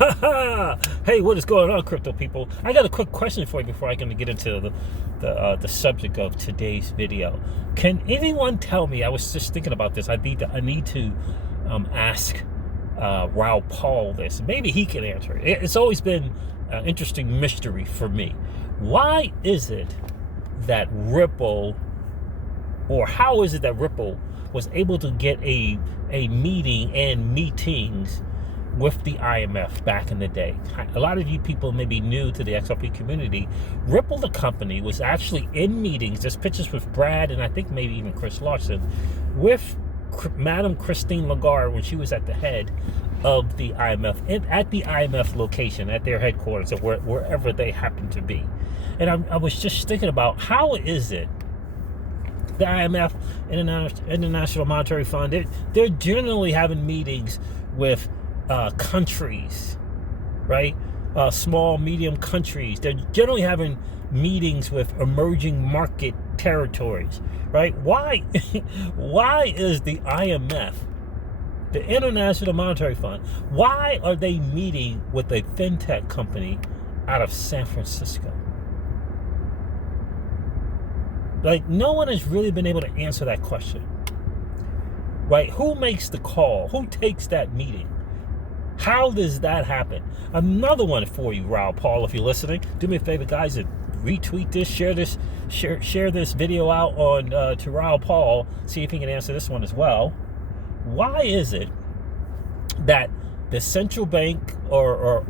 Hey, what is going on, crypto people? I got a quick question for you before I can get into the subject of today's video. Can anyone tell me? I was just thinking about this. I need to ask Raul Paul this. Maybe he can answer it. It's always been an interesting mystery for me. Why is it that Ripple, or how is it that Ripple was able to get a meeting and meetings with the IMF back in the day? A lot of you people may be new to the XRP community. Ripple, the company, was actually in meetings. There's pictures with Brad and I think maybe even Chris Larson with Madam Christine Lagarde when she was at the head of the IMF, at the IMF location, at their headquarters, or wherever they happen to be. And I was just thinking about, how is it the IMF, International Monetary Fund, they're generally having meetings with countries, right? Small, medium countries. They're generally having meetings with emerging market territories, right? Why is the IMF, the International Monetary Fund, why are they meeting with a fintech company out of San Francisco? Like, no one has really been able to answer that question, right? Who makes the call? Who takes that meeting? How does that happen? Another one for you, Raul Paul, if you're listening. Do me a favor, guys, and retweet this, share this video out on to Raul Paul. See if he can answer this one as well. Why is it that the central bank or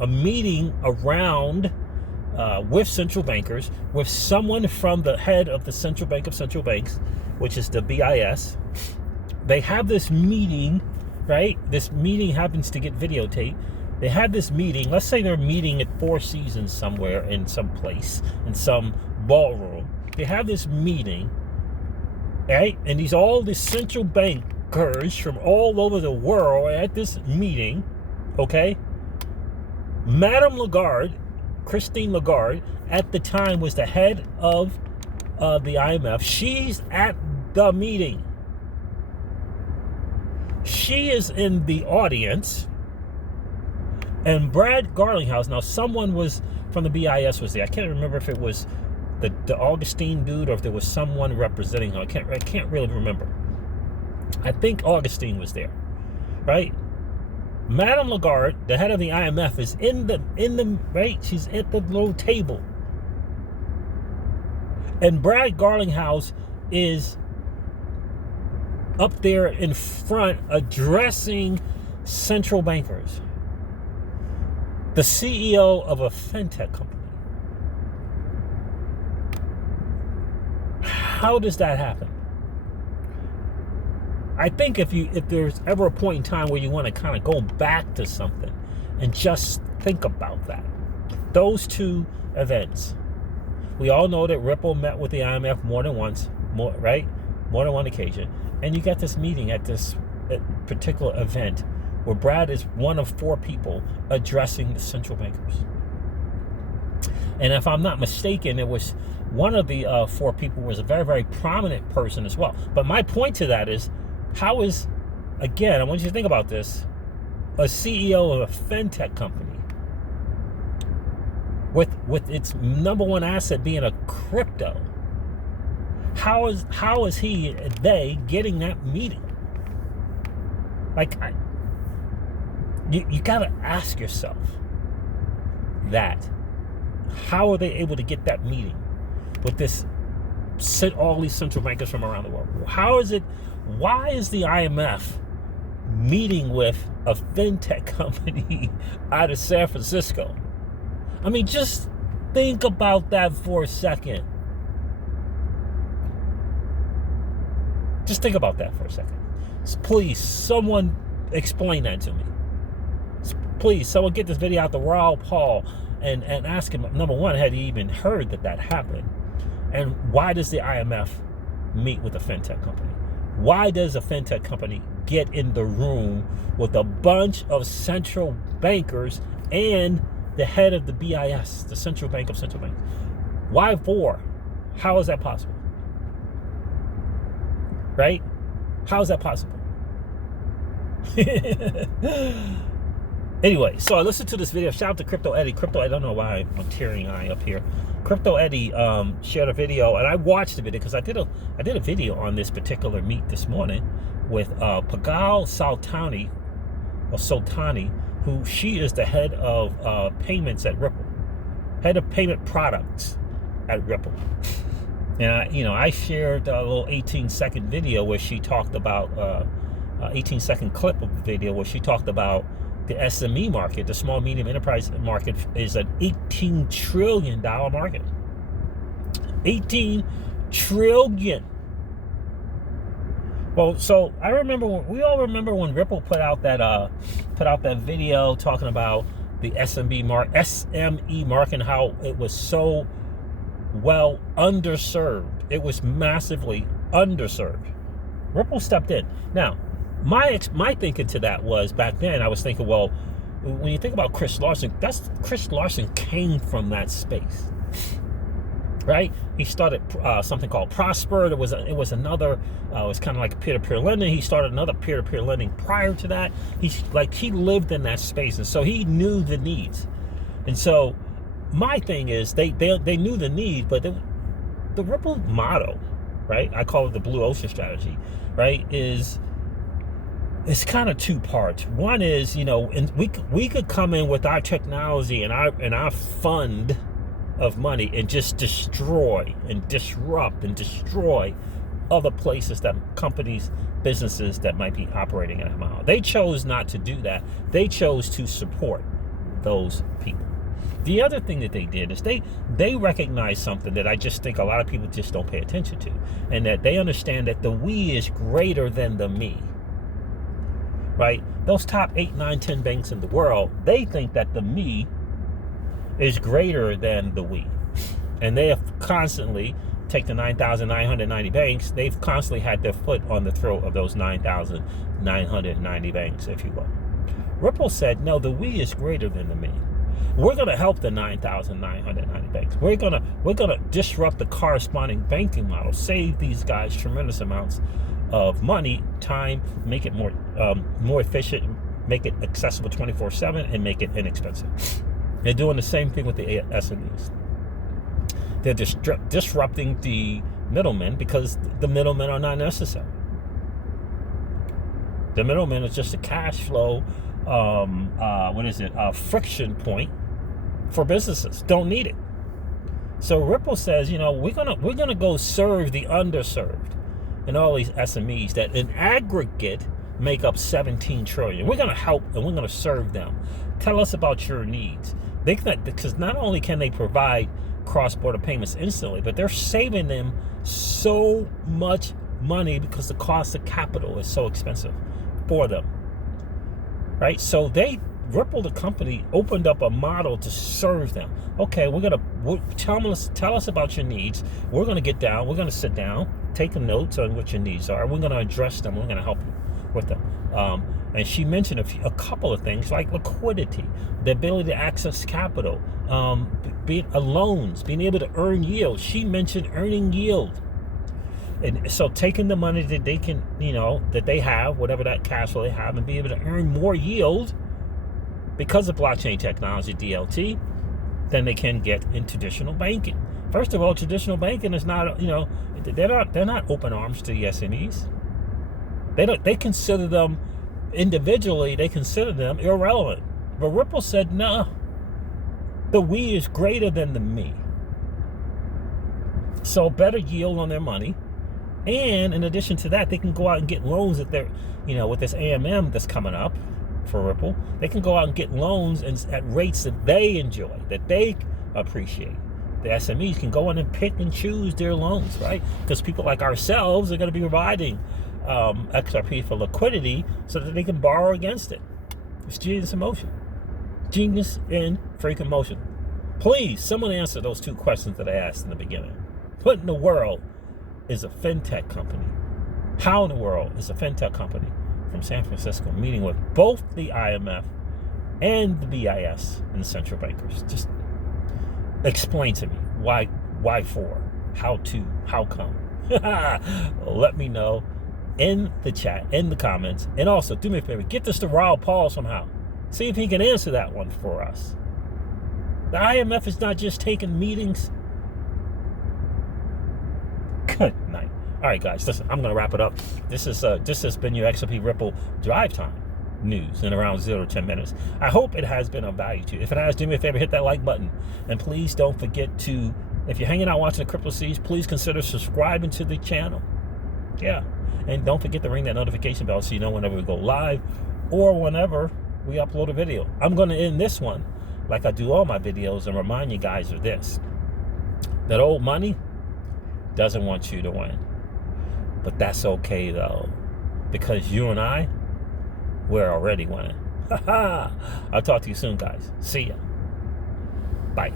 a meeting around with central bankers, with someone from the head of the Central Bank of Central Banks, which is the BIS, they have this meeting, right? This meeting happens to get videotaped. They have this meeting. Let's say they're meeting at Four Seasons somewhere in some place, in some ballroom. They have this meeting, right? And all these central bankers from all over the world are at this meeting, okay? Madame Lagarde, Christine Lagarde, at the time was the head of the IMF. She's at the meeting. She is in the audience, and Brad Garlinghouse, now someone was from the BIS was there. I can't remember if it was the Augustine dude or if there was someone representing her. I can't really remember. I think Augustine was there, right? Madame Lagarde, the head of the IMF, is in the right. She's at the little table, and Brad Garlinghouse is up there in front addressing central bankers, the CEO of a fintech company. How does that happen? I think if there's ever a point in time where you want to kind of go back to something and just think about that, those two events. We all know that Ripple met with the IMF more than once, right? More than one occasion. And you got this meeting at this particular event where Brad is one of four people addressing the central bankers. And if I'm not mistaken, it was one of the four people was a very, very prominent person as well. But my point to that is, how is, again, I want you to think about this, a CEO of a fintech company with its number one asset being a crypto, how is they getting that meeting? Like, you gotta ask yourself that. How are they able to get that meeting with all these central bankers from around the world? Why is the IMF meeting with a fintech company out of San Francisco? I mean, just think about that for a second. Just think about that for a second. Please, someone explain that to me. Please, someone get this video out to Raul Paul and ask him, number one, had he even heard that happened? And why does the IMF meet with a fintech company? Why does a fintech company get in the room with a bunch of central bankers and the head of the BIS, the Central Bank of Central Banks? Why for? How is that possible? Right? How is that possible? Anyway, so I listened to this video. Shout out to Crypto Eddie. Crypto, I don't know why I'm tearing eye up here. Crypto Eddie shared a video, and I watched the video because I did a video on this particular meet this morning with Pagal Soltani, who she is the head of payments at Ripple, head of payment products at Ripple. And I shared a little 18-second video where she talked about 18-second clip of the video where she talked about the SME market, the small medium enterprise market, is an $18 trillion market. 18 trillion. Well, so we all remember when Ripple put out that video talking about the SME market and how it was so well underserved. It was massively underserved. Ripple stepped in. Now, my thinking to that was, back then I was thinking, well, when you think about Chris Larson came from that space, right? He started something called Prosper. It was another. It was kind of like peer-to-peer lending. He started another peer-to-peer lending prior to that. He lived in that space, and so he knew the needs. And so my thing is, they knew the need, but the Ripple motto, right? I call it the blue ocean strategy, right? It's kind of two parts. One is, and we could come in with our technology and our fund of money and just destroy and disrupt and destroy other places, that companies, businesses that might be operating in a mile. They chose not to do that. They chose to support those people. The other thing that they did is they recognized something that I just think a lot of people just don't pay attention to, and that they understand that the we is greater than the me. Right? Those top 8, 9, 10 banks in the world, they think that the me is greater than the we. And they have constantly, take the 9,990 banks, they've constantly had their foot on the throat of those 9,990 banks, if you will. Ripple said, no, the we is greater than the me. We're going to help the 9,990 banks. We're going to disrupt the corresponding banking model, save these guys tremendous amounts of money, time, make it more efficient, make it accessible 24/7, and make it inexpensive. They're doing the same thing with the SMEs. They're disrupting the middlemen because the middlemen are not necessary. The middleman is just a cash flow, friction point for businesses. Don't need it. So Ripple says, we're gonna go serve the underserved and all these SMEs that in aggregate make up 17 trillion. We're going to help and we're going to serve them. Tell us about your needs. Because not only can they provide cross-border payments instantly, but they're saving them so much money because the cost of capital is so expensive for them. Right? So Ripple, the company, opened up a model to serve them. Okay, tell us about your needs. We're going to get down. We're going to sit down, take notes on what your needs are. We're going to address them. We're going to help you with them. And she mentioned a couple of things like liquidity, the ability to access capital, loans, being able to earn yield. She mentioned earning yield. And so taking the money that they can, that they have, whatever that cash flow they have, and be able to earn more yield because of blockchain technology, DLT, than they can get in traditional banking. First of all, traditional banking is not, they're not open arms to the SMEs. They consider them individually, they consider them irrelevant. But Ripple said, no, the we is greater than the me. So better yield on their money. And in addition to that, they can go out and get loans at their, with this AMM that's coming up for Ripple, they can go out and get loans at rates that they enjoy, that they appreciate. The SMEs can go in and pick and choose their loans, right? Because people like ourselves are going to be providing XRP for liquidity so that they can borrow against it. It's genius in motion. Genius in freaking motion. Please, someone answer those two questions that I asked in the beginning. What in the world is a fintech company? How in the world is a fintech company from San Francisco meeting with both the IMF and the BIS and the central bankers? Just explain to me why for, how to, how come. Let me know in the chat, in the comments, and also do me a favor, get this to Raul Paul somehow. See if he can answer that one for us. The IMF is not just taking meetings. Good night. All right, guys, listen, I'm going to wrap it up. This has been your XRP Ripple Drive Time news in around 0 to 10 minutes. I hope it has been of value to you. If it has, do me a favor, hit that like button. And please don't forget to, if you're hanging out watching the Crypto Seeds, please consider subscribing to the channel. Yeah. And don't forget to ring that notification bell so you know whenever we go live or whenever we upload a video. I'm going to end this one like I do all my videos and remind you guys of this. That old money doesn't want you to win. But that's okay, though. Because you and I, we're already winning. I'll talk to you soon, guys. See ya. Bye.